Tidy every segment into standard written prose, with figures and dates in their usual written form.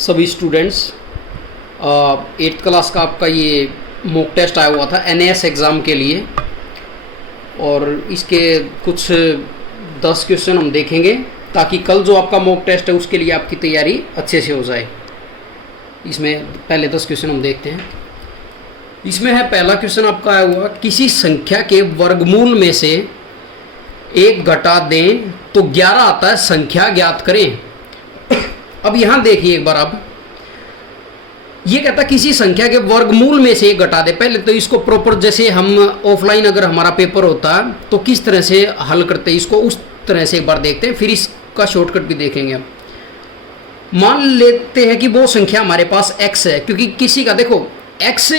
सभी students, eighth class का आपका ये मॉक टेस्ट आया हुआ था NAS एग्ज़ाम के लिए, और इसके कुछ 10 क्वेश्चन हम देखेंगे ताकि कल जो आपका मॉक टेस्ट है उसके लिए आपकी तैयारी अच्छे से हो जाए। इसमें पहले 10 क्वेश्चन हम देखते हैं। इसमें है पहला क्वेश्चन आपका आया हुआ, किसी संख्या के वर्गमूल में से 1 घटा दें तो 11 आता है, संख्या ज्ञात करें। अब यहाँ देखिए एक बार, आप ये कहता किसी संख्या के वर्गमूल में से 1 घटा दे। पहले तो इसको प्रॉपर, जैसे हम ऑफलाइन अगर हमारा पेपर होता तो किस तरह से हल करते इसको, उस तरह से एक बार देखते हैं, फिर इसका शॉर्टकट भी देखेंगे। हम मान लेते हैं कि वो संख्या हमारे पास x है, क्योंकि किसी का देखो x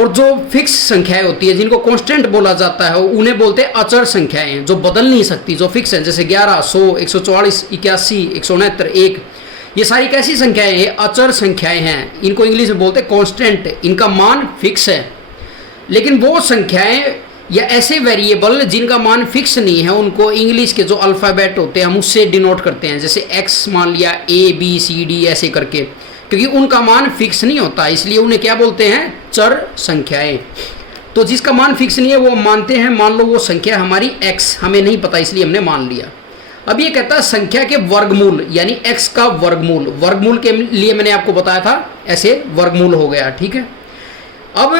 और जो फिक्स संख्याएं होती है जिनको कांस्टेंट बोला जाता है उन्हें बोलते हैं अचर संख्याएं, जो बदल नहीं सकती, जो फिक्स है, जैसे 11, 100, 144, 81, 169, 1, ये सारी कैसी संख्याएं हैं? अचर संख्याएं हैं। इनको इंग्लिश में बोलते हैं कांस्टेंट, इनका मान फिक्स है। लेकिन वो संख्याएं या ऐसे वेरिएबल जिनका मान फिक्स नहीं है, उनको इंग्लिश के जो अल्फ़ाबेट होते हैं हम उससे डिनोट करते हैं, जैसे x मान लिया, ABCD ऐसे करके, क्योंकि उनका मान फिक्स नहीं होता, इसलिए उन्हें क्या बोलते हैं? चर संख्याएं। तो जिसका मान फिक्स नहीं है वो मानते हैं, मान लो वो संख्या हमारी x, हमें नहीं पता इसलिए हमने मान लिया। अब ये कहता है संख्या के वर्गमूल, यानी x का वर्गमूल। वर्गमूल के लिए मैंने आपको बताया था ऐसे वर्गमूल हो गया, ठीक है। अब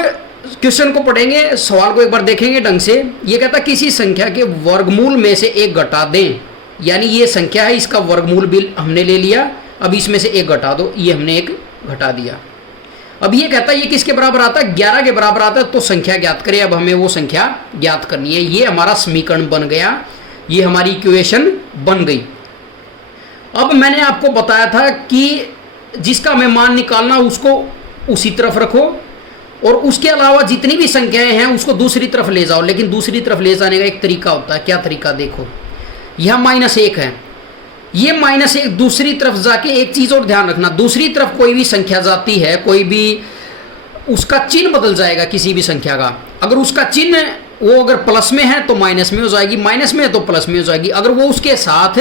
क्वेश्चन को पढ़ेंगे, सवाल को एक बार देखेंगे ढंग से। ये कहता है किसी संख्या के वर्गमूल में से 1 घटा दें, यानी ये संख्या है, इसका वर्गमूल भी हमने ले लिया, अब इसमें से 1 घटा दो, ये हमने 1 घटा दिया। अब ये कहता है ये किसके बराबर आता है? 11 के बराबर आता है, तो संख्या ज्ञात करें। अब हमें वो संख्या ज्ञात करनी है। ये हमारा समीकरण बन गया, ये हमारी इक्वेशन बन गई। अब मैंने आपको बताया था कि जिसका हमें मान निकालना उसको उसी तरफ रखो, और उसके अलावा जितनी भी संख्याएं हैं उसको दूसरी तरफ ले जाओ। लेकिन दूसरी तरफ ले जाने का एक तरीका होता है, क्या तरीका? देखो, यह -1 है, ये -1 दूसरी तरफ जाके एक चीज़ और ध्यान रखना, दूसरी तरफ कोई भी संख्या जाती है, कोई भी, उसका चिन्ह बदल जाएगा किसी भी संख्या का। अगर उसका चिन्ह वो अगर प्लस में है तो माइनस में हो जाएगी, माइनस में है तो प्लस में हो जाएगी। अगर वो उसके साथ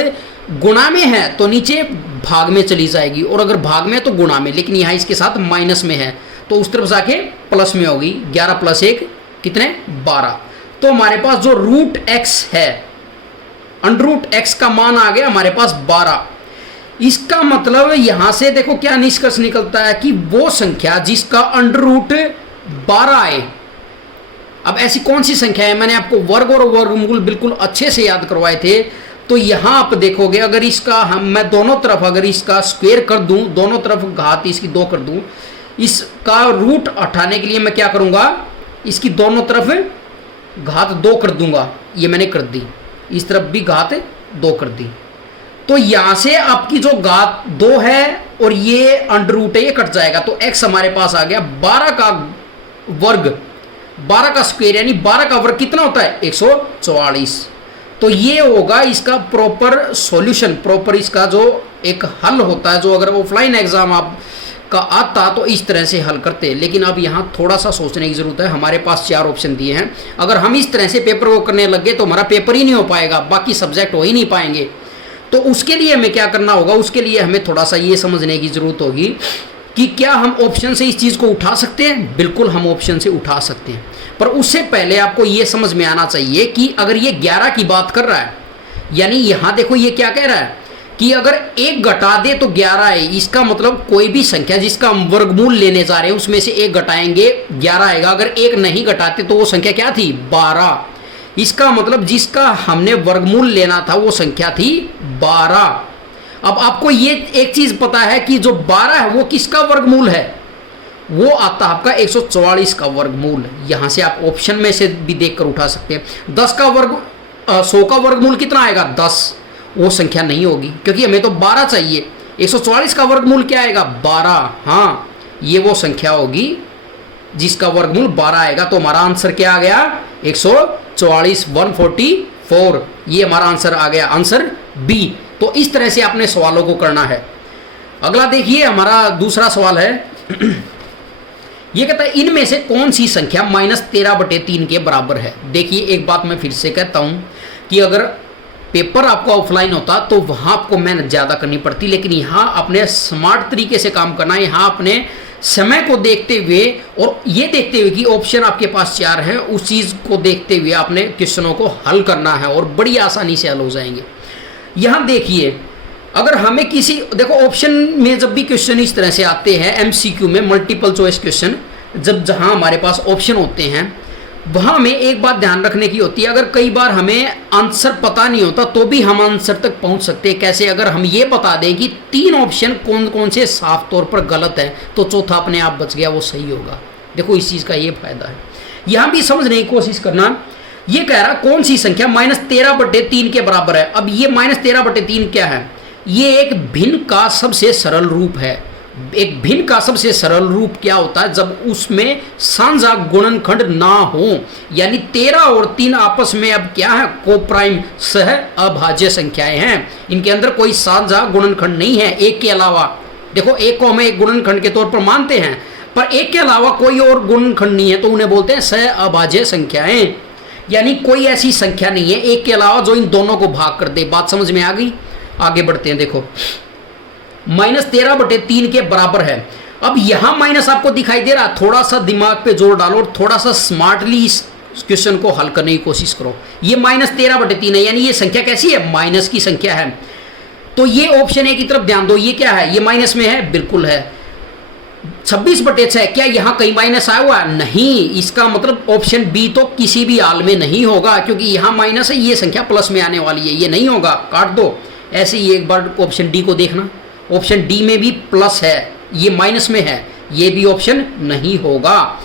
गुणा में है तो नीचे भाग में चली जाएगी, और अगर भाग में है तो गुणा में। लेकिन यहाँ इसके साथ माइनस में है तो उस तरफ जाके प्लस में होगी। 11 + 1 कितने? 12। तो हमारे पास जो √x है, √x का मान आ गया हमारे पास 12। इसका मतलब यहां से देखो क्या निष्कर्ष निकलता है कि वो संख्या जिसका √12 आए। अब ऐसी कौन सी संख्या है? मैंने आपको वर्ग और वर्गमूल बिल्कुल अच्छे से याद करवाए थे। तो यहां आप देखोगे, अगर इसका मैं दोनों तरफ अगर इसका स्क्वायर कर दूं, दोनों तरफ घात इसकी 2 कर दूं, इसका रूट हटाने के लिए मैं क्या करूंगा? इसकी दोनों तरफ घात 2 कर दूंगा, ये मैंने कर दी। इस तरफ भी घात 2 कर दी। तो यहां से आपकी जो घात 2 है और ये अंडर है, ये कट जाएगा। तो x हमारे पास आ गया 12 का वर्ग, 12 का स्क्वायर, यानी 12 का वर्ग कितना होता है? 144। तो ये होगा इसका प्रॉपर सॉल्यूशन, प्रॉपर इसका जो एक हल होता है, जो अगर ऑफलाइन एग्जाम आप का आता तो इस तरह से हल करते। लेकिन अब यहाँ थोड़ा सा सोचने की जरूरत है। हमारे पास 4 ऑप्शन दिए हैं, अगर हम इस तरह से पेपर वो करने लग गए तो हमारा पेपर ही नहीं हो पाएगा, बाकी सब्जेक्ट हो ही नहीं पाएंगे। तो उसके लिए हमें क्या करना होगा? उसके लिए हमें थोड़ा सा ये समझने की जरूरत होगी कि क्या हम ऑप्शन से इस चीज़ को उठा सकते हैं? बिल्कुल हम ऑप्शन से उठा सकते हैं, पर उससे पहले आपको ये समझ में आना चाहिए कि अगर ये 11 की बात कर रहा है, यानी यहाँ देखो ये क्या कह रहा है कि अगर 1 घटा दे तो 11 है। इसका मतलब कोई भी संख्या जिसका हम वर्गमूल लेने जा रहे हैं उसमें से 1 घटाएंगे, 11 आएगा। अगर 1 नहीं घटाते तो वो संख्या क्या थी? 12। इसका मतलब जिसका हमने वर्गमूल लेना था वो संख्या थी 12। अब आपको ये एक चीज पता है कि जो 12 है वो किसका वर्गमूल है? वो आता है आपका 144 का वर्गमूल। यहां से आप ऑप्शन में से भी देखकर उठा सकते हैं। 10 का वर्ग 100 का वर्गमूल कितना आएगा? 10। वो संख्या नहीं होगी क्योंकि हमें तो 12 चाहिए। 144 का वर्गमूल क्या आएगा? 12। हाँ, ये वो संख्या होगी जिसका वर्गमूल 12 आएगा। तो हमारा आंसर क्या आ गया? 144, 144। ये हमारा आंसर आ गया, आंसर बी। तो इस तरह से आपने सवालों को करना है। अगला देखिए, हमारा दूसरा सवाल है। ये कहता है इनमें से कौन सी संख्या -13/3 के बराबर है? देखिए एक बात मैं फिर से कहता हूं कि अगर पेपर आपको ऑफलाइन होता तो वहाँ आपको मेहनत ज़्यादा करनी पड़ती, लेकिन यहाँ अपने स्मार्ट तरीके से काम करना है। यहाँ अपने समय को देखते हुए और ये देखते हुए कि ऑप्शन आपके पास 4 हैं, उस चीज़ को देखते हुए आपने क्वेश्चनों को हल करना है और बड़ी आसानी से हल हो जाएंगे। यहाँ देखिए, अगर हमें किसी, देखो ऑप्शन में जब भी क्वेश्चन इस तरह से आते हैं, एमसीक्यू में मल्टीपल चॉइस क्वेश्चन, जब जहाँ हमारे पास ऑप्शन होते हैं वहाँ हमें एक बात ध्यान रखने की होती है, अगर कई बार हमें आंसर पता नहीं होता तो भी हम आंसर तक पहुँच सकते हैं। कैसे? अगर हम ये बता दें कि 3 ऑप्शन कौन कौन से साफ तौर पर गलत है तो चौथा अपने आप बच गया, वो सही होगा। देखो इस चीज़ का ये फायदा है। यहाँ भी समझने की कोशिश करना, ये कह रहा कौन सी संख्या -13/3 के बराबर है। अब ये -13/3 क्या है? ये एक भिन्न का सबसे सरल रूप है। एक भिन्न का सबसे सरल रूप क्या होता है? जब उसमें साझा गुणनखंड ना हो, यानी 13 और 3 आपस में अब क्या है? कोप्राइम सह अभाज्य संख्याएं हैं। इनके अंदर कोई साझा गुणनखंड नहीं है एक के अलावा। देखो एक को हम एक गुणनखंड के तौर पर मानते हैं, पर एक के अलावा कोई और गुणनखंड नहीं है तो उन्हें बोलते हैं सह अभाज्य संख्याएं। यानी कोई ऐसी संख्या नहीं है एक के अलावा जो इन दोनों को भाग कर दे। बात समझ में आ गई? आगे बढ़ते हैं। देखो -13/3 के बराबर है। अब यहां माइनस आपको दिखाई दे रहा, थोड़ा सा दिमाग पे जोर डालो और थोड़ा सा स्मार्टली इस क्वेश्चन को हल करने की कोशिश करो। ये -13/3 है, यानी ये संख्या कैसी है? माइनस की संख्या है। तो ये ऑप्शन ए की तरफ ध्यान दो, ये क्या है? ये माइनस में है, बिल्कुल है। 26/6, क्या यहाँ कहीं माइनस आया हुआ? नहीं। इसका मतलब ऑप्शन बी तो किसी भी हाल में नहीं होगा, क्योंकि यहाँ माइनस है, ये संख्या प्लस में आने वाली है, ये नहीं होगा, काट दो। ऐसे ही एक बार ऑप्शन डी को देखना, ऑप्शन डी में भी प्लस है, ये माइनस में है, ये भी ऑप्शन नहीं होगा।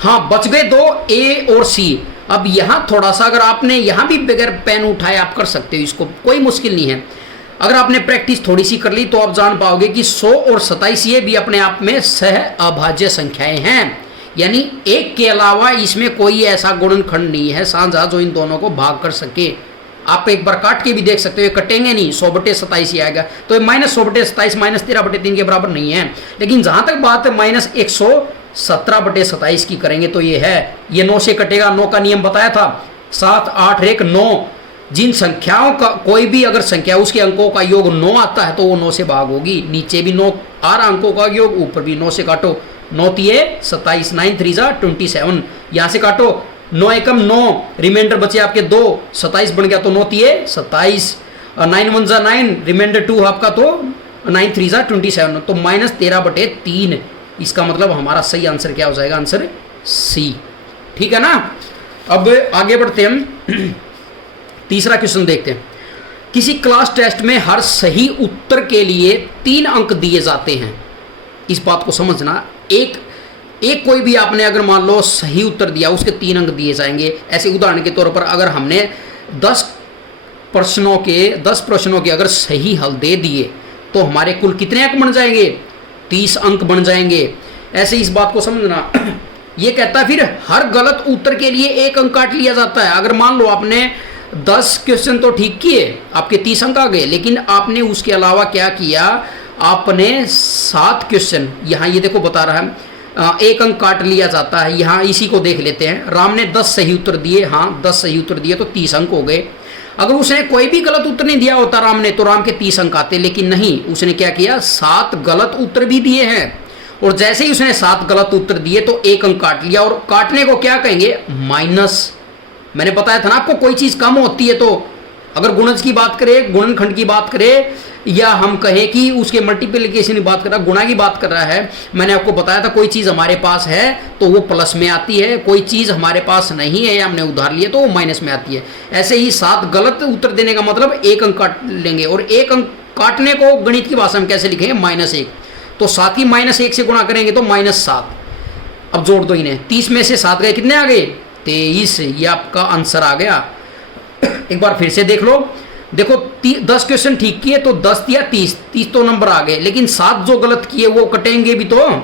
हाँ, बच गए 2, ए और सी। अब यहाँ थोड़ा सा, अगर आपने यहाँ भी बगैर पेन उठाए आप कर सकते हो, इसको कोई मुश्किल नहीं है। अगर आपने प्रैक्टिस थोड़ी सी कर ली तो आप जान पाओगे कि 100 और 27 ये भी अपने आप में सह अभाज्य संख्याएं हैं, यानी एक के अलावा इसमें कोई ऐसा गुणनखंड नहीं है साझा जो इन दोनों को भाग कर सके। आप एक बार काट के भी देख सकते हो, ये कटेंगे नहीं, 100/27 ही आएगा। तो ये -100/27 -13/3 के बराबर नहीं है। लेकिन जहां तक बात है -117/27 की करेंगे तो ये है, ये 9 से कटेगा। 9 का नियम बताया था, 7 8 1 9। जिन संख्याओं का कोई भी अगर संख्या उसके अंकों का योग 9 आता है तो वो 9 से भाग होगी। नीचे भी 9 आ रहा अंकों का योग, ऊपर भी 9 से काटो। 9 3 27, 9 3 27। यहाँ से काटो, 9 एकम 9, रिमाइंडर बचे आपके 2, 27 बन गया तो 9 3 27, 9 1 9, रिमाइंडर 2 आपका तो 9 3 27। तो -13/3, इसका मतलब हमारा सही आंसर क्या हो जाएगा? Answer C. ठीक है ना? अब आगे बढ़ते हैं हम तीसरा क्वेश्चन देखते हैं। किसी क्लास टेस्ट में हर सही उत्तर के लिए 3 अंक दिए जाते हैं। इस बात को समझना, एक कोई भी आपने अगर मान लो सही उत्तर दिया, उसके 3 अंक दिए जाएंगे। ऐसे उदाहरण के तौर पर अगर हमने 10 प्रश्नों के अगर सही हल दे दिए तो हमारे कुल कितने अंक बन जाएंगे? 30 अंक बन जाएंगे। ऐसे इस बात को समझना। ये कहता है फिर हर गलत उत्तर के लिए 1 अंक काट लिया जाता है। अगर मान लो आपने 10 क्वेश्चन तो ठीक किए, आपके 30 अंक आ गए, लेकिन आपने उसके अलावा क्या किया? आपने 7 क्वेश्चन, यहाँ ये देखो बता रहा है 1 अंक काट लिया जाता है। यहाँ इसी को देख लेते हैं। राम ने 10 सही उत्तर दिए, हाँ 10 सही उत्तर दिए तो 30 अंक हो गए। अगर उसने कोई भी गलत उत्तर नहीं दिया होता राम ने, तो राम के 30 अंक आते, लेकिन नहीं, उसने क्या किया? 7 गलत उत्तर भी दिए हैं, और जैसे ही उसने 7 गलत उत्तर दिए तो 1 अंक काट लिया। और काटने को क्या कहेंगे? माइनस। मैंने बताया था ना आपको, कोई चीज़ कम होती है तो अगर गुणज की बात करें, गुणनखंड की बात करें, या हम कहें कि उसके मल्टीप्लिकेशन की बात कर रहा है, गुणा की बात कर रहा है, मैंने आपको बताया था कोई चीज़ हमारे पास है तो वो प्लस में आती है, कोई चीज़ हमारे पास नहीं है या हमने उधार लिया तो वो माइनस में आती है। ऐसे ही 7 गलत उत्तर देने का मतलब 1 अंक काट लेंगे, और 1 अंक काटने को गणित की भाषा में कैसे लिखेंगे? -1। तो 7 की -1 से गुणा करेंगे तो -7। अब जोड़ दो इन्हें, 30 में से 7 गए, कितने आ गए? 23। ये आपका आंसर आ गया। एक बार फिर से देख लो। देखो 10 क्वेश्चन ठीक किए तो 10 या 30 तो नंबर आ गए, लेकिन 7 जो गलत किए वो कटेंगे भी तो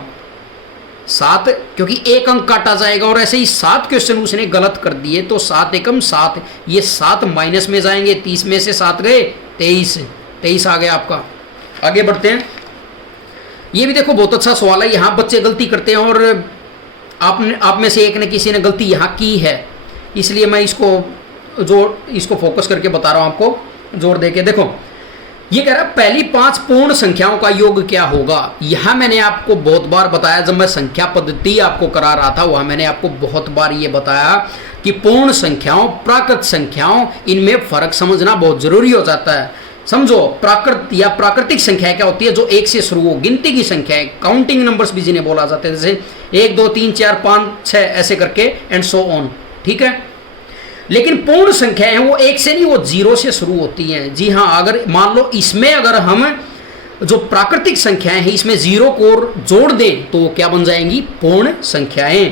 7, क्योंकि 1 अंक काटा जाएगा। और ऐसे ही 7 क्वेश्चन उसने गलत कर दिए तो 7 एकम 7, ये 7 माइनस में जाएंगे। 30 में से 7 गए, 23 आ गया आपका। आगे बढ़ते हैं। ये भी देखो बहुत अच्छा सवाल है। यहाँ बच्चे गलती करते हैं और आप में से एक ने किसी ने गलती यहाँ की है, इसलिए मैं इसको फोकस करके बता रहा हूँ आपको। जोड़ देके देखो, ये कह रहा है पहली 5 पूर्ण संख्याओं का योग क्या होगा। यह मैंने आपको बहुत बार बताया, जब मैं संख्या पद्धति आपको करा रहा था वह मैंने आपको बहुत बार ये बताया कि पूर्ण संख्याओं प्राकृत संख्याओं इनमें फर्क समझना बहुत जरूरी हो जाता है। समझो, प्राकृत या प्राकृतिक संख्या क्या होती है, जो 1 से शुरू हो, गिनती की संख्या है, काउंटिंग नंबर्स भी जिन्हें बोला जाता है, जैसे 1 2 3 4 5 6 ऐसे करके एंड सो ऑन, ठीक है। लेकिन पूर्ण संख्या है वो 1 से नहीं, वो 0 से शुरू होती हैं। जी हाँ, अगर मान लो इसमें अगर हम जो प्राकृतिक संख्याएं हैं इसमें 0 को जोड़ दें तो वो क्या बन जाएंगी, पूर्ण संख्याएं।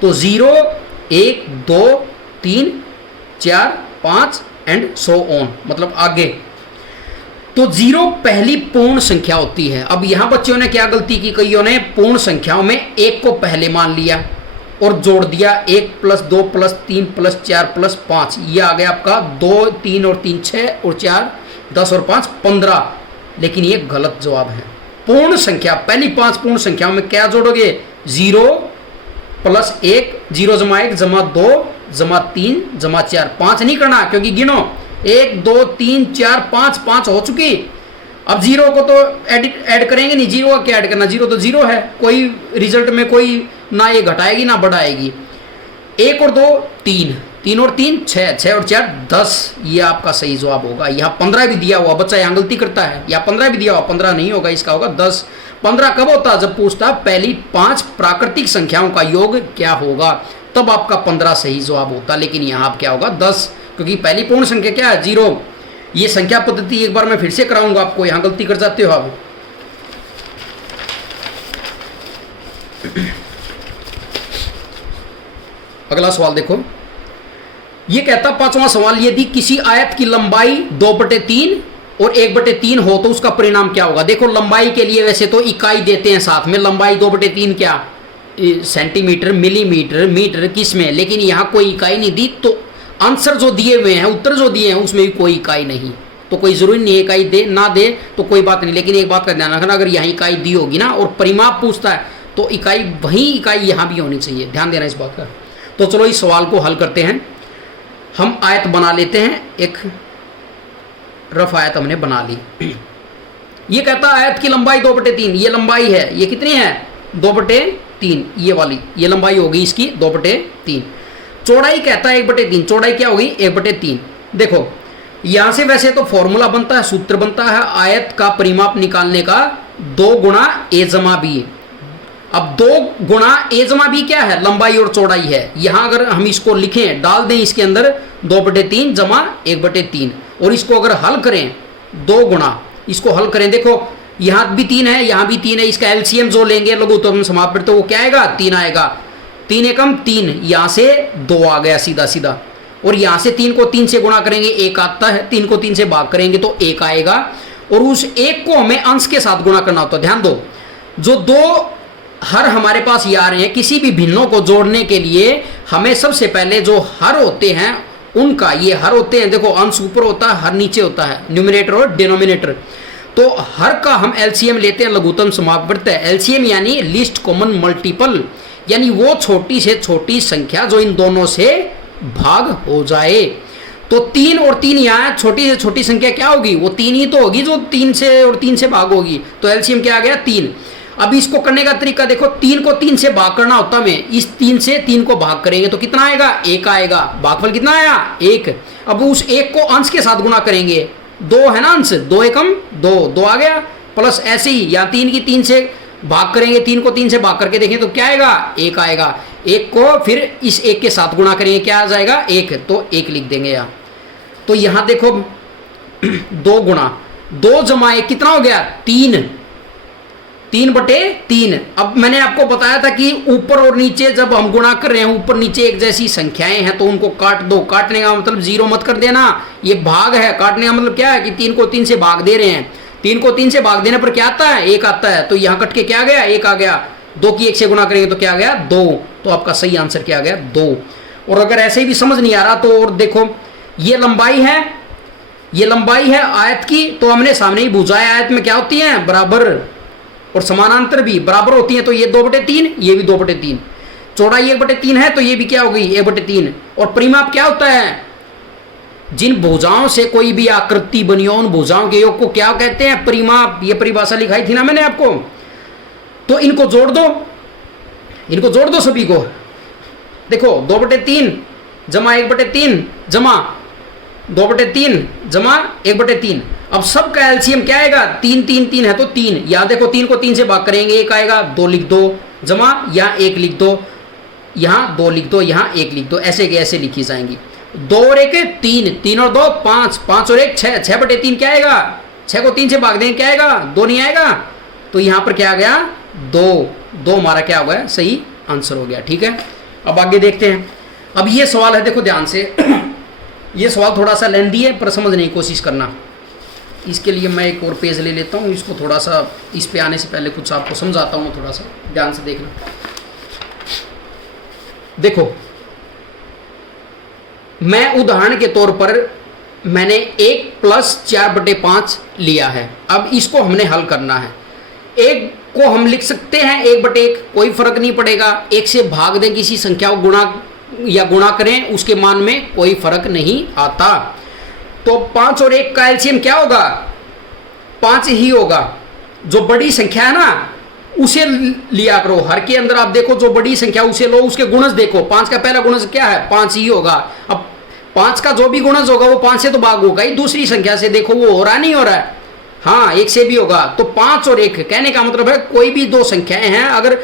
तो 0 1 2 3 4 5 एंड सो ऑन, मतलब आगे। तो 0 पहली पूर्ण संख्या होती है। अब यहां बच्चों ने क्या गलती की, कईयों ने पूर्ण संख्याओं में 1 को पहले मान लिया और जोड़ दिया, 1 + 2 + 3 + 4 + 5, ये आ गया आपका 2 3 और 3 6 और 4 10 और 5 15। लेकिन ये गलत जवाब है। पूर्ण संख्या पहली 5 पूर्ण संख्याओं में क्या जोड़ोगे, 0 + 1, 0 + 1 + 2 + 3 + 4, 5 नहीं करना क्योंकि गिनो 1 2 3 4 5 5 हो चुकी। अब 0 को तो ऐड करेंगे नहीं, 0 का क्या ऐड करना, 0 तो 0 है, कोई रिजल्ट में कोई ना ये घटाएगी ना बढ़ाएगी। 1 और 2 3, 3 और 3 6, 6 और 4 10, ये आपका सही जवाब होगा। यहाँ 15 भी दिया हुआ, बच्चा यहाँ गलती करता है, या 15 भी दिया हुआ, 15 नहीं होगा, इसका होगा 10। 15 कब होता, जब पूछता पहली 5 प्राकृतिक संख्याओं का योग क्या होगा, तब आपका 15 सही जवाब होता। लेकिन यहाँ आप क्या होगा 10, क्योंकि पहली पूर्ण संख्या क्या है 0। ये संख्या पद्धति एक बार मैं फिर से कराऊंगा आपको, यहाँ गलती कर जाते हो आप। अगला सवाल देखो, ये कहता 5वां सवाल, यदि किसी आयत की लंबाई 2/3 और 1/3 हो तो उसका परिणाम क्या होगा। देखो लंबाई के लिए वैसे तो इकाई देते हैं साथ में, लंबाई 2/3 क्या, सेंटीमीटर मिलीमीटर मीटर किस में, लेकिन यहाँ कोई इकाई नहीं दी। तो आंसर जो दिए हुए हैं, उत्तर जो दिए हैं उसमें भी कोई इकाई नहीं, तो कोई जरूरी नहीं है इकाई दे ना दे तो कोई बात नहीं। लेकिन एक बात का ध्यान रखना, अगर यहाँ इकाई दी होगी ना और परिमाप पूछता है तो इकाई वही इकाई यहाँ भी होनी चाहिए, ध्यान देना इस बात का। तो चलो इस सवाल को हल करते हैं। हम आयत बना लेते हैं, एक रफ आयत हमने बना ली। ये कहता है आयत की लंबाई 2/3, ये लंबाई है, ये कितनी है 2/3, ये वाली ये लंबाई होगी इसकी 2/3। चौड़ाई कहता है 1/3, चौड़ाई क्या होगी 1/3। देखो यहां से वैसे तो फॉर्मूला बनता है, सूत्र बनता है आयत का परिमाप निकालने का, 2 × a b। अब 2 × a b क्या है, लंबाई और चौड़ाई है। यहां अगर हम इसको लिखें, डाल दें इसके अंदर 2/3 = 1/3, और इसको अगर हल करें 2 गुणा, इसको हल करें, देखो यहां भी 3 है, यहां भी 3 है, इसका एलसीएम जो लेंगे लघुत्तम समापन, तो वो क्या आएगा 3 आएगा। 3 एकम 3, यहां से 2 आ गया सीधा सीधा, और यहां से 3 को 3 से गुणा करेंगे 1 आता है, 3 को 3 से भाग करेंगे तो 1 आएगा, और उस 1 को हमें अंश के साथ गुणा करना होता है। ध्यान दो, जो 2 हर हमारे पास ये आ रहे हैं, किसी भी भिन्नों को जोड़ने के लिए हमें सबसे पहले जो हर होते हैं उनका, ये हर होते हैं, देखो अंश ऊपर होता है हर नीचे होता है, न्यूमरेटर और डिनोमिनेटर, तो हर का हम एलसीएम लेते हैं लघुत्तम समापवर्त है। एलसीएम यानी लीस्ट कॉमन मल्टीपल, यानी वो छोटी से छोटी संख्या जो इन दोनों से भाग हो जाए। तो 3 और 3 यहाँ छोटी से छोटी संख्या क्या होगी, वो 3 ही तो होगी जो 3 से और 3 से भाग होगी, तो एलसीएम क्या आ गया 3। अब इसको करने का तरीका देखो, 3 को 3 से भाग करना होता में, इस 3 से 3 को भाग करेंगे तो कितना आएगा 1 आएगा, भागफल कितना आया 1। अब उस 1 को अंश के साथ गुणा करेंगे, 2 है ना अंश, 2 एकम 2, 2 आ गया, प्लस ऐसे ही या 3 की 3 से भाग करेंगे, 3 को 3 से भाग करके देखें तो क्या आएगा 1 आएगा। 1 को फिर इस 1 के साथ गुणा करेंगे, क्या आ जाएगा 1, तो 1 लिख देंगे यहाँ। तो यहाँ देखो 2 गुणा 2 जमा 1 कितना हो गया 3, 3/3। अब मैंने आपको बताया था कि ऊपर और नीचे जब हम गुणा कर रहे हैं, ऊपर नीचे एक जैसी संख्याएं हैं तो उनको काट दो। काटने का मतलब 0 मत कर देना, ये भाग है। काटने का मतलब क्या है कि 3 को 3 से भाग दे रहे हैं, 3 को 3 से भाग देने पर क्या आता है 1 आता है, तो यहाँ कट के क्या आ गया 1 आ गया। 2 की 1 से गुणा करेंगे तो क्या आ गया 2, तो आपका सही आंसर क्या आ गया 2। और अगर ऐसे ही भी समझ नहीं आ रहा तो और देखो, ये लंबाई है, ये लंबाई है आयत की, तो हमने सामने ही भुजा है, आयत में क्या होती है बराबर और समानांतर भी बराबर होती है, तो ये 2/3, ये भी 2/3। चौड़ाई 1/3 है तो ये भी क्या होगी 1/3। और परिमाप क्या होता है जिन भुजाओं से कोई भी आकृति बनी हो उन भुजाओं के योग को क्या कहते हैं? परिमाप। ये परिभाषा लिखाई थी ना मैंने आपको। तो इनको जोड़ दो, इनको जोड़ दो सभी को। देखो 2/3 जमा 1/3 जमा 2/3 जमा 1/3। अब सबका एलसीएम क्या आएगा? 3 3 3 है तो 3। यहाँ देखो 3 को 3 से भाग करेंगे 1 आएगा, 2 लिख दो जमा यहाँ 1 लिख दो, यहाँ 2 लिख दो, यहाँ 1 लिख दो, ऐसे के ऐसे लिखी जाएंगी। 2 और 1 3, 3 और 2 5, 5 और 1 6, 6/3 क्या आएगा? 6 को 3 से भाग देंगे क्या आएगा? 2 नहीं आएगा। तो यहाँ पर क्या आ गया? 2। 2 हमारा क्या हो गया? सही आंसर हो गया। ठीक है, अब आगे देखते हैं। अब ये सवाल है, देखो ध्यान से ये सवाल थोड़ा सा लेंदी है पर समझने की कोशिश करना। इसके लिए मैं एक और पेज ले लेता हूँ, इसको थोड़ा सा इस पे आने से पहले कुछ आपको समझाता हूँ, थोड़ा सा ध्यान से देखना। देखो मैं उदाहरण के तौर पर मैंने 1 + 4/5 लिया है। अब इसको हमने हल करना है। 1 को हम लिख सकते हैं 1/1, कोई फर्क नहीं पड़ेगा। 1 से भाग दें किसी संख्या को, गुणा करें उसके मान में कोई फर्क नहीं आता। तो 5 और 1 का एलसीएम क्या होगा? 5 ही होगा। जो बड़ी संख्या है ना उसे लिया करो। हर के अंदर आप देखो जो बड़ी संख्या उसे लो, उसके गुणज देखो। 5 का पहला गुणज क्या है? 5 ही होगा। अब 5 का जो भी गुणज होगा वो 5 से तो भाग होगा ही। दूसरी संख्या से देखो वो हो रहा नहीं हो रहा है? हाँ, 1 से भी होगा। तो 5 और 1 कहने का मतलब है कोई भी 2 संख्याएं हैं, अगर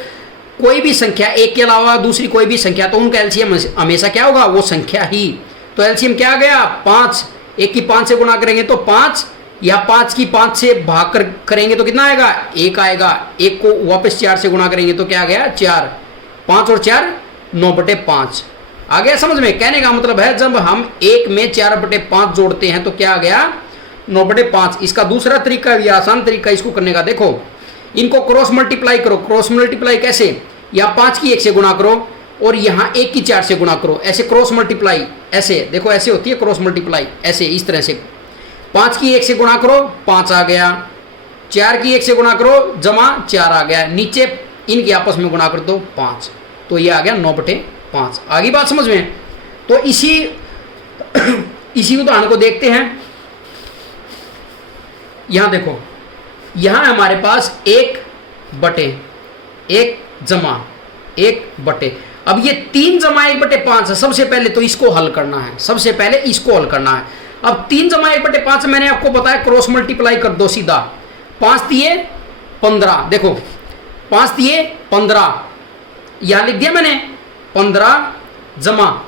कोई भी संख्या 1 के अलावा दूसरी कोई भी संख्या, तो उनका एलसीएम हमेशा क्या होगा? वो संख्या ही। तो एलसीएम क्या आ गया? 5। 1 की 5 से गुणा करेंगे तो 5, या 5 की 5 से भाग करेंगे तो कितना आएगा? 1 आएगा। 1 को वापस 4 से गुणा करेंगे तो क्या आ गया? 4। 5 और 4 9/5 आ गया समझ में? कहने का मतलब है जब हम 1 में 4/5 जोड़ते हैं तो क्या आ गया? 9/5। इसका दूसरा तरीका भी आसान तरीका इसको करने का, देखो इनको क्रॉस मल्टीप्लाई करो। क्रॉस मल्टीप्लाई कैसे? यहाँ 5 की 1 से गुणा करो और यहाँ 1 की 4 से गुणा करो, ऐसे क्रॉस मल्टीप्लाई। ऐसे देखो, ऐसे होती है क्रॉस मल्टीप्लाई, ऐसे इस तरह से। 5 की 1 से गुणा करो 5 आ गया, 4 की 1 से गुणा करो जमा 4 आ गया, नीचे इनके आपस में गुणा कर दो 5, तो ये आ गया 9/5। आगे बात समझ में? तो इसी उदाहरण को देखते हैं। यहां देखो, यहां हमारे पास 1/1 जमा 1/, अब ये 3 जमा 1/5 है। सबसे पहले तो इसको हल करना है, सबसे पहले इसको हल करना है। अब 3 जमा 1/5 मैंने आपको बताया क्रॉस मल्टीप्लाई कर दो सीधा। 5 दिए 15, देखो 5 दिए 15, यहां लिख दिया मैंने 15 जमा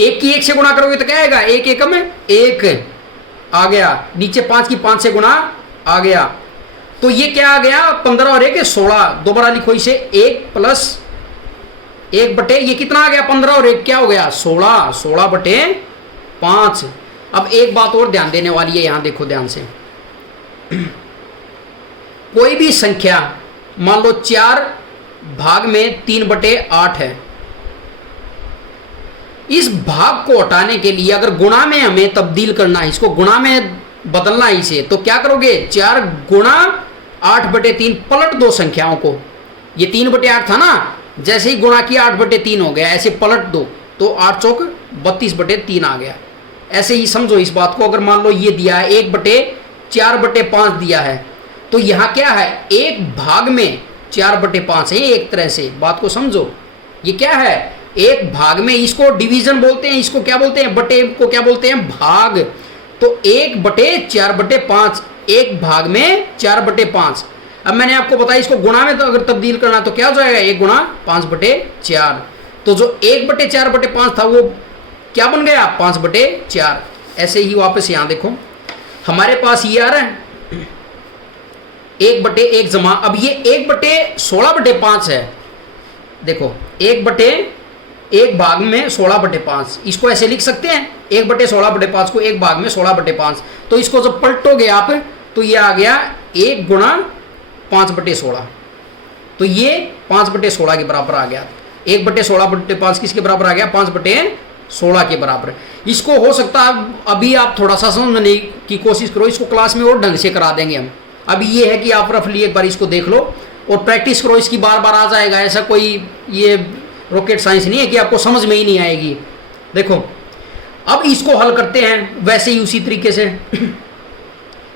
1 की 1 से गुणा करोगे तो क्या आएगा? 1 एकम 1 आ गया, नीचे 5 की 5 से गुणा आ गया, तो ये क्या आ गया? 15 और 1 16। दोबारा लिखो इसे, 1 + 1/, ये कितना आ गया? 15 और 1 क्या हो गया? 16। 16/5। अब एक बात और ध्यान देने वाली है, यहां देखो ध्यान से। कोई भी संख्या मान लो 4 भाग में 3/8 है, इस भाग को हटाने के लिए अगर गुणा में हमें तब्दील करना है, इसको गुणा में बदलना है इसे, तो क्या करोगे? 4 गुणा 8/3, पलट दो संख्याओं को। ये 3/8 था ना, जैसे ही गुणा किया 8/3 हो गया, ऐसे पलट दो तो 8 चौक 32/3 आ गया। ऐसे ही समझो इस बात को। अगर मान लो ये दिया है 1/4/5 दिया है, तो यहां क्या है? 1 भाग में 4/5 है। एक तरह से बात को समझो, ये क्या है? 1 भाग में, इसको डिवीजन बोलते हैं, इसको क्या बोलते हैं? बटे को क्या बोलते हैं? भाग। तो 1/4/5, 1 भाग में 4/5। अब मैंने आपको बताया इसको गुणा में तो अगर तब्दील करना तो क्या हो जाएगा? 1 गुणा 5/4। तो जो 1/4/5 था वो क्या बन गया? 5/4। ऐसे ही वापस यहां देखो, हमारे पास ये आ रहा है 1/1 जमा, अब ये 1/16/5 है। देखो 1 भाग में 16/5, इसको ऐसे लिख सकते हैं 1/16/5 को 1 भाग में 16/5। तो इसको जब पलटोगे आप तो ये आ गया 1 गुणा 5/16, तो ये 5/16 के बराबर आ गया। 1/16/5 किसके बराबर आ गया? 5/16 के बराबर। इसको हो सकता है अभी आप थोड़ा सा समझने की कोशिश करो, इसको क्लास में और ढंग से करा देंगे हम। अभी ये है कि आप रफली एक बार इसको देख लो और प्रैक्टिस करो, इसकी बार बार आ जाएगा। ऐसा कोई ये रॉकेट साइंस नहीं है कि आपको समझ में ही नहीं आएगी। देखो अब इसको हल करते हैं वैसे ही उसी तरीके से।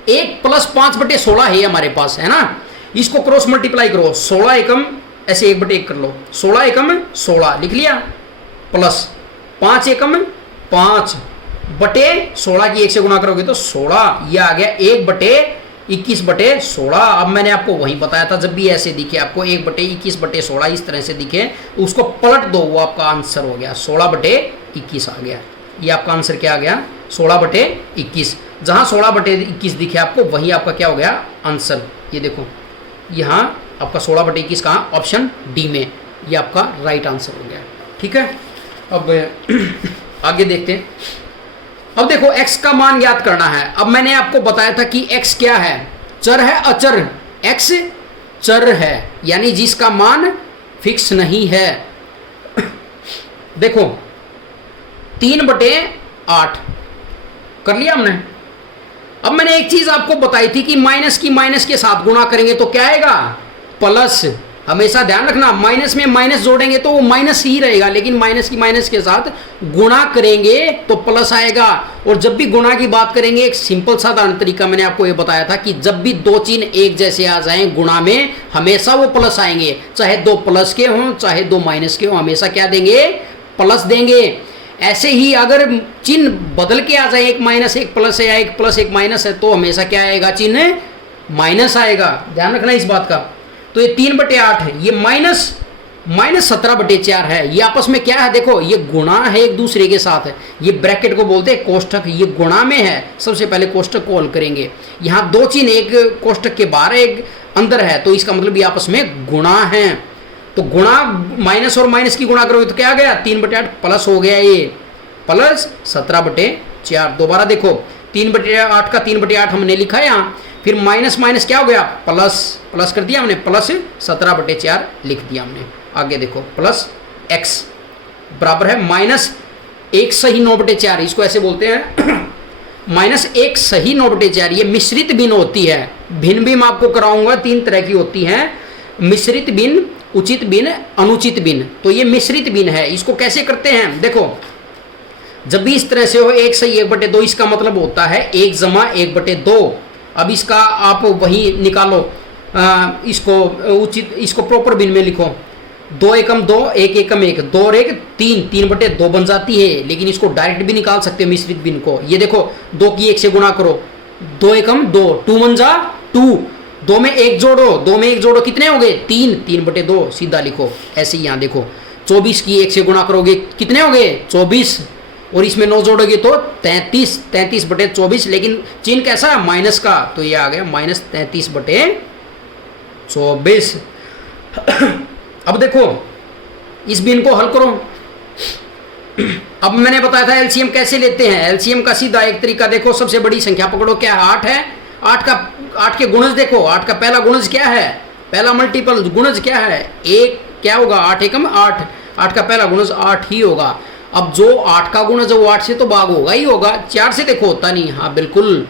1 + 5/16 है हमारे पास, है ना। इसको क्रॉस मल्टीप्लाई करो, 16 एकम ऐसे 1/1 कर लो, 16 एकम 16 लिख लिया, प्लस 5 एकम 5/16 की 1 से गुणा करोगे तो 16, ये आ गया 1/21/16। अब मैंने आपको वही बताया था, जब भी ऐसे दिखे आपको 1/21/16 इस तरह से दिखे तो उसको पलट दो, वो आपका आंसर हो गया 16/21 आ गया। ये आपका आंसर क्या आ गया 16/21। जहां 16/21 दिखे आपको वही आपका क्या हो गया आंसर। ये देखो यहाँ आपका 16/21 कहाँ, ऑप्शन डी में, ये आपका राइट आंसर हो गया। ठीक है, अब आगे देखते हैं। अब देखो x का मान ज्ञात करना है। अब मैंने आपको बताया था कि x क्या है, चर है अचर। x चर है यानी जिसका मान फिक्स नहीं है। देखो 3/8 कर लिया हमने। अब मैंने एक चीज आपको बताई थी कि माइनस की माइनस के साथ गुणा करेंगे तो क्या आएगा, प्लस। हमेशा ध्यान रखना, माइनस में माइनस जोड़ेंगे तो वो माइनस ही रहेगा, लेकिन माइनस की माइनस के साथ गुणा करेंगे तो प्लस आएगा। और जब भी गुणा की बात करेंगे, एक सिंपल साधारण तरीका मैंने आपको ये बताया था कि जब भी दो चिन्ह एक जैसे आ जाएं गुणा में, हमेशा वो प्लस आएंगे। चाहे 2 प्लस के हों चाहे 2 माइनस के हों, हमेशा क्या देंगे, प्लस देंगे। ऐसे ही अगर चिन्ह बदल के आ जाए, एक माइनस एक प्लस है या एक प्लस एक माइनस है, तो हमेशा क्या आएगा, चिन्ह माइनस आएगा। ध्यान रखना इस बात का। तो ये 3/8 है, ये -17/4 है। ये आपस में क्या है, देखो ये गुणा है एक दूसरे के साथ है। ये ब्रैकेट को बोलते हैं कोष्ठक, ये गुणा में है। सबसे पहले कोष्ठक को हल करेंगे। यहाँ 2 चिन्ह, एक कोष्ठक के बाहर एक अंदर है, तो इसका मतलब ये आपस में गुणा है। तो गुणा माइनस और माइनस की गुणा करोगे तो क्या आ गया, 3/8 प्लस हो गया, ये प्लस 17/4। दोबारा देखो 3/8 का 3/8 हमने लिखा यहाँ, फिर माइनस माइनस क्या हो गया, प्लस। प्लस कर दिया हमने, प्लस 17/4 लिख दिया हमने। आगे देखो प्लस x बराबर है -1 सही 9/4, इसको ऐसे बोलते हैं -1 सही 9/4। ये मिश्रित भिन्न होती है। भिन्न भी मैं आपको कराऊंगा, 3 तरह की होती है, मिश्रित भिन्न, उचित भिन्न, अनुचित भिन्न। तो ये मिश्रित भिन्न है। इसको कैसे करते हैं, देखो जब भी इस तरह से हो 1 सही 1/2, इसका मतलब होता है 1 जमा 1/2। अब इसका आप वही निकालो, इसको उचित, इसको प्रॉपर भिन्न में लिखो। 2 एकम 2, 1 एकम 1, 2 और 1 3, 3/2 बन जाती है। लेकिन इसको डायरेक्ट भी निकाल सकते हो मिश्रित भिन्न को। ये देखो 2 की 1 से गुणा करो, 2 एकम 2, 2 1 जा 2, 2 में 1 जोड़ो, 2 में 1 जोड़ो, कितने हो गए 3, 3/2 सीधा लिखो। ऐसे ही यहाँ देखो 24 की 1 से गुणा करोगे कितने हो गए 24, और इसमें 9 जोड़ोगे तो 33, 33/24। लेकिन चिन्ह कैसा है, माइनस का, तो ये आ गया -33/24। अब देखो इस भिन्न को हल करो। अब मैंने बताया था एलसीएम कैसे लेते हैं। एलसीएम का सीधा एक तरीका देखो, सबसे बड़ी संख्या पकड़ो, क्या है 8 है। 8 के गुणज देखो, 8 का पहला गुणज क्या है, पहला मल्टीपल गुणज क्या है, 1 क्या होगा 8 एकम 8, 8 का पहला गुणज 8 ही होगा। अब जो 8 का गुणज है वो 8 से तो भाग होगा ही होगा, 4 से देखो होता नहीं। हाँ बिल्कुल,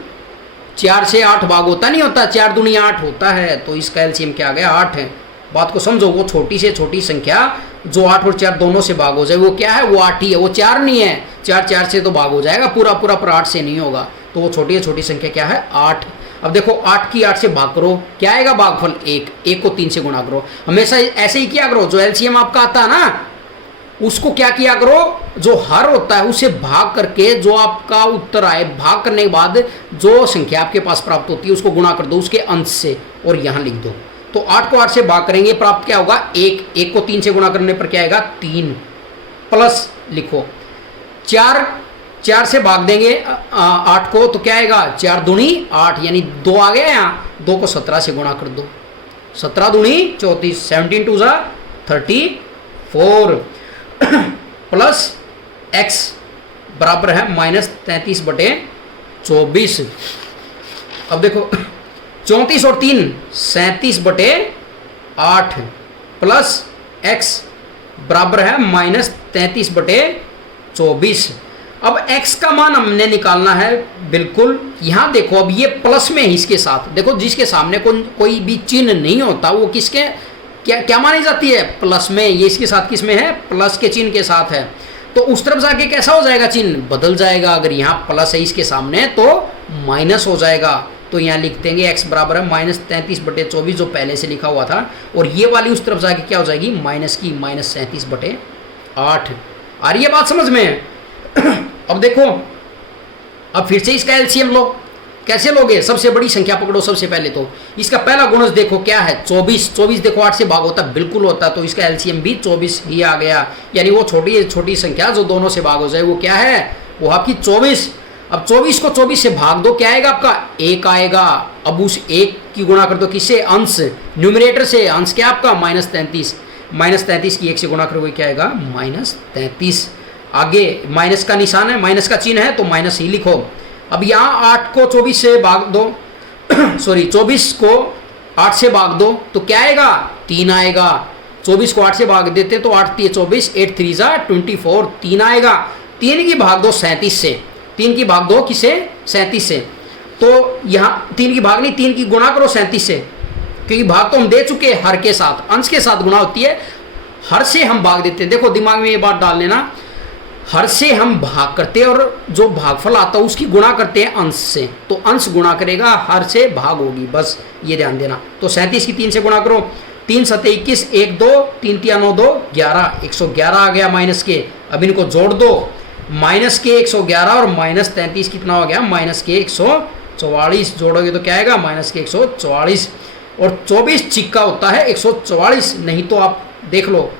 4 से 8 भाग होता नहीं होता, 4 दूनी 8 होता है। तो इसका एलसीएम क्या आ गया 8 है। बात को समझो, वो छोटी से छोटी संख्या जो 8 और 4 दोनों से भाग हो जाए वो क्या है, वो 8 ही है, वो 4 नहीं है। 4 से तो भाग हो जाएगा पूरा पूरा, पर 8 से नहीं होगा। तो वो छोटी से छोटी संख्या क्या है 8। अब देखो 8 की 8 से भाग करो, क्या आएगा भागफल 1, 1 को 3 से गुणा करो। हमेशा ऐसे ही किया करो। जो एलसीएम आपका आता है ना, उसको क्या किया करो, जो हर होता है उसे भाग करके जो आपका उत्तर आए, भाग करने के बाद जो संख्या आपके पास प्राप्त होती है उसको गुणा कर दो उसके अंश से, और यहाँ लिख दो। तो 8 को 8 से भाग करेंगे, प्राप्त क्या होगा 1, 1 को 3 से गुणा करने पर क्या आएगा 3, प्लस लिखो 4 से भाग देंगे 8 को, तो क्या आएगा 4 दूनी 8, यानी 2 आ गया यहाँ। 2 को 17 से गुणा कर दो, 17 दूनी 34, 17 2 जा 34, प्लस x बराबर है -33/24। अब देखो 34 और 3 37/8, प्लस x बराबर है -33/24। अब x का मान हमने निकालना है। बिल्कुल यहाँ देखो, अब ये प्लस में है इसके साथ। देखो जिसके सामने कोई भी चिन्ह नहीं होता वो किसके क्या मानी जाती है, प्लस में। ये इसके साथ किस में है, प्लस के चिन्ह के साथ है। तो उस तरफ जाके कैसा हो जाएगा, चिन्ह बदल जाएगा। अगर यहाँ प्लस है इसके सामने तो माइनस हो जाएगा। तो यहाँ लिख देंगे x बराबर है -33/24 जो पहले से लिखा हुआ था, और ये वाली उस तरफ जाके क्या हो जाएगी, माइनस की -37/8। आ रही है बात समझ में? अब देखो, अब फिर से इसका एलसीएम लो। कैसे लोगे? सबसे बड़ी संख्या पकड़ो सबसे पहले। तो इसका पहला गुणज देखो क्या है, 24 देखो 8 से भाग होता है, बिल्कुल होता है, तो इसका एलसीएम भी 24 ही आ गया। यानी वो छोटी संख्या जो दोनों से भाग हो जाए वो क्या है, वो आपकी 24। अब 24 को 24 से भाग दो, क्या आएगा आपका, 1 आएगा। अब उस 1 की गुणा कर दो किससे, अंश, न्यूमरेटर से। अंश क्या आपका -33 की 1 से गुणा करोगे क्या आएगा, -33। आगे माइनस का निशान है, माइनस का चिन्ह है, तो माइनस ही लिखो। अब यहाँ 8 को 24 से भाग दो सॉरी 24 को 8 से भाग दो तो क्या आएगा, 3 आएगा। 24 को 8 से भाग देते तो 8 3 24, 8 3 24, 3 आएगा। 3 की भाग दो 37 से, 3 की भाग दो किसे, 37 से। तो यहाँ 3 की भाग नहीं, 3 की गुणा करो 37 से, क्योंकि भाग तो हम दे चुके हैं, हर के साथ, अंश के साथ गुणा होती है, हर से हम भाग देते हैं। देखो दिमाग में ये बात डाल लेना, हर से हम भाग करते हैं और जो भागफल आता है उसकी गुणा करते हैं अंश से, तो अंश गुणा करेगा, हर से भाग होगी, बस ये ध्यान देना। तो 37 की 3 से गुणा करो, 3 7 21, 1 2, 3 3 9 2 11, 111 आ गया माइनस के। अब इनको जोड़ दो, माइनस के 111 और -33 कितना हो गया, माइनस के 144। जोड़ोगे तो क्या आएगा, माइनस के 144। और 24 चिक्का होता है 144, नहीं तो आप देख लो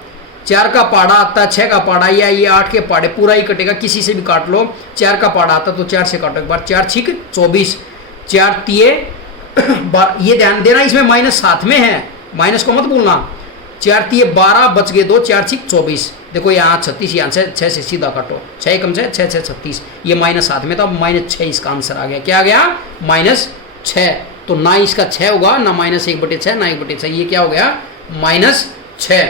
4 का पाड़ा आता है, 6 का पाड़ा, या ये 8 के पाड़े पूरा ही कटेगा, किसी से भी काट लो। 4 का पाड़ा आता तो 4 से काटो एक बार, 4 छिक 24, 4 तिये ये ध्यान देना इसमें माइनस साथ में है, माइनस को मत भूलना। 4 तिये 12 बच गए 2, 4 छिक 24। देखो यहाँ 36, यहाँ से 6 से सीधा काटो, 6 कम से 6 6 36, ये माइनस साथ में था, -6 इसका आंसर आ गया। क्या आ गया, -6। तो ना इसका 6 होगा, ना -1/6, ना 1/6, ये क्या हो गया, -6।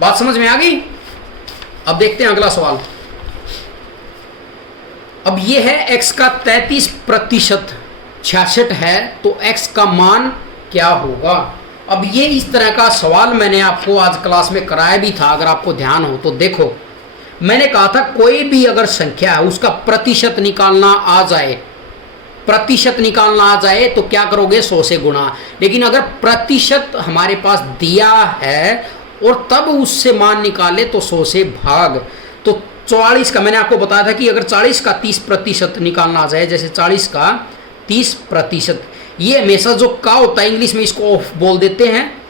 बात समझ में आ गई? अब देखते हैं अगला सवाल। अब ये है x का 33% 66 है, तो x का मान क्या होगा। अब ये इस तरह का सवाल मैंने आपको आज क्लास में कराया भी था, अगर आपको ध्यान हो तो। देखो मैंने कहा था कोई भी अगर संख्या है उसका प्रतिशत निकालना आ जाए, प्रतिशत निकालना आ जाए तो क्या करोगे, 100 से गुणा। लेकिन अगर प्रतिशत हमारे पास दिया है और तब उससे मान निकाले तो 100 से भाग। तो 44 का मैंने आपको बताया था कि अगर 40 का 30% निकालना आ जाए, जैसे 40 का 30%, ये हमेशा जो का होता है इंग्लिश में इसको ऑफ बोल देते हैं,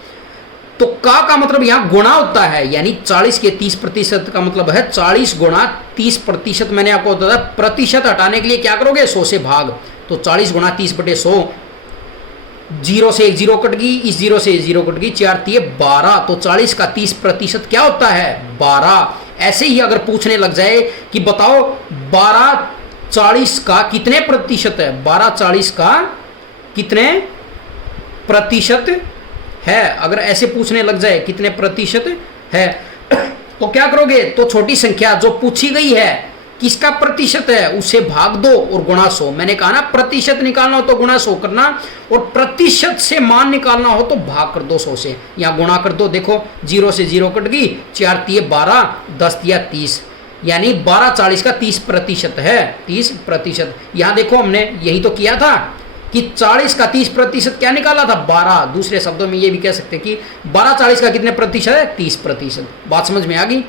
तो का मतलब यहाँ गुणा होता है, यानी 40 के 30% का मतलब है 40 गुणा 30%। मैंने आपको बताया प्रतिशत हटाने के लिए क्या करोगे, 100 से भाग। तो 40 गुणा 30/100, 0 से 1 0 कट गई, इस 0 से 0 कट गई, 4 तिये 12। तो 40 का 30% क्या होता है, 12। ऐसे ही अगर पूछने लग जाए कि बताओ 12 40 का कितने प्रतिशत है, 12 40 का कितने प्रतिशत है, अगर ऐसे पूछने लग जाए कितने प्रतिशत है, तो क्या करोगे, तो छोटी संख्या जो पूछी गई है किसका प्रतिशत है उसे भाग दो और गुणा 100। मैंने कहा ना प्रतिशत निकालना हो तो गुणा 100 करना, और प्रतिशत से मान निकालना हो तो भाग कर दो 100 से, यहाँ गुणा कर दो। देखो 0 से 0 कट गई, 4 तिये 12, 10 तिया 30, यानी 12 40 का 30% है, 30%। यहाँ देखो हमने यही तो किया था कि 40 का 30% क्या निकाला था, 12। दूसरे शब्दों में ये भी कह सकते हैं कि 12 40 का कितने प्रतिशत है, 30%। बात समझ में आ गई?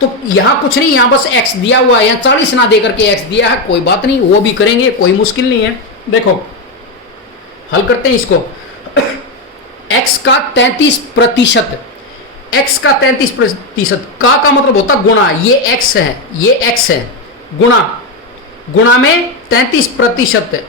तो यहाँ कुछ नहीं, यहाँ बस x दिया हुआ है, यहाँ 40 ना दे करके x दिया है, कोई बात नहीं, वो भी करेंगे, कोई मुश्किल नहीं है। देखो हल करते हैं इसको। x का 33%, x का 33%, का मतलब होता गुणा, ये x है, ये x है, गुणा, गुणा में 33%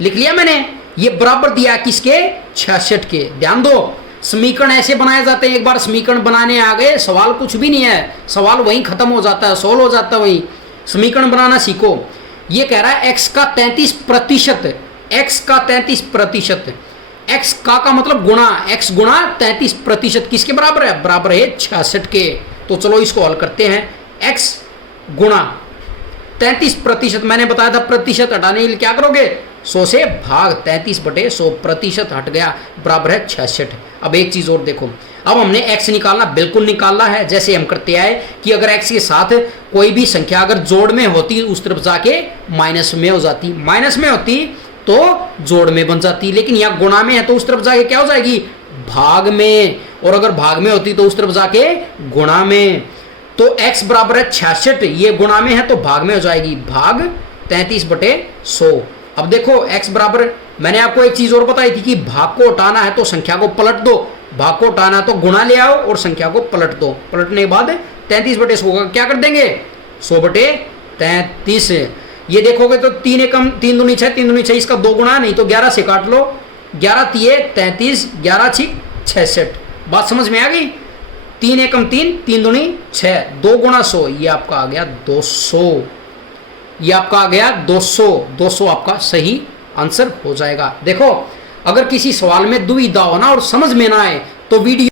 लिख लिया मैंने। ये बराबर दिया किसके, 66 के। ध्यान दो समीकरण ऐसे बनाए जाते हैं, एक बार समीकरण बनाने आ गए सवाल कुछ भी नहीं है, सवाल वहीं खत्म हो जाता है, सोल्व हो जाता है वहीं। समीकरण बनाना सीखो। ये कह रहा है x का 33%, x का 33%, x का मतलब गुणा, x गुणा 33% किसके बराबर है, बराबर है 66 के। तो चलो इसको हल करते हैं। x गुणा 33%, मैंने बताया था प्रतिशत हटाने के लिए क्या करोगे, 100 से भाग, 33/100 प्रतिशत हट गया, बराबर है 66। अब एक चीज और देखो, अब हमने x निकालना, बिल्कुल निकालना है। जैसे हम करते आए कि अगर x के साथ कोई भी संख्या अगर जोड़ में होती उस तरफ जाके माइनस में हो जाती, माइनस में होती तो जोड़ में बन जाती, लेकिन यहाँ गुणा में है तो उस तरफ जाके क्या हो जाएगी, भाग में, और अगर भाग में होती तो उस तरफ जाके गुणा में। तो x बराबर है 66, ये गुणा में है तो भाग में हो जाएगी, भाग 33/100। अब देखो x बराबर, मैंने आपको एक चीज और बताई थी कि भाग को हटाना है तो संख्या को पलट दो, भाग को हटाना है तो गुणा ले आओ और संख्या को पलट दो, पलटने के बाद 33/100 का क्या कर देंगे, 100/33। ये देखोगे तो 3 एकम 3 दूनी 6, 3 दूनी 6, इसका 2 गुणा, नहीं तो 11 से काट लो, 11 तिये 33, 11 छिक 66। बात समझ में आ गई। 3 एकम 3, 3 दूनी 6, 2 गुणा 100, ये आपका आ गया 200, ये आपका आ गया 200, 200 आपका सही आंसर हो जाएगा। देखो अगर किसी सवाल में दुविधा हो ना और समझ में ना आए तो वीडियो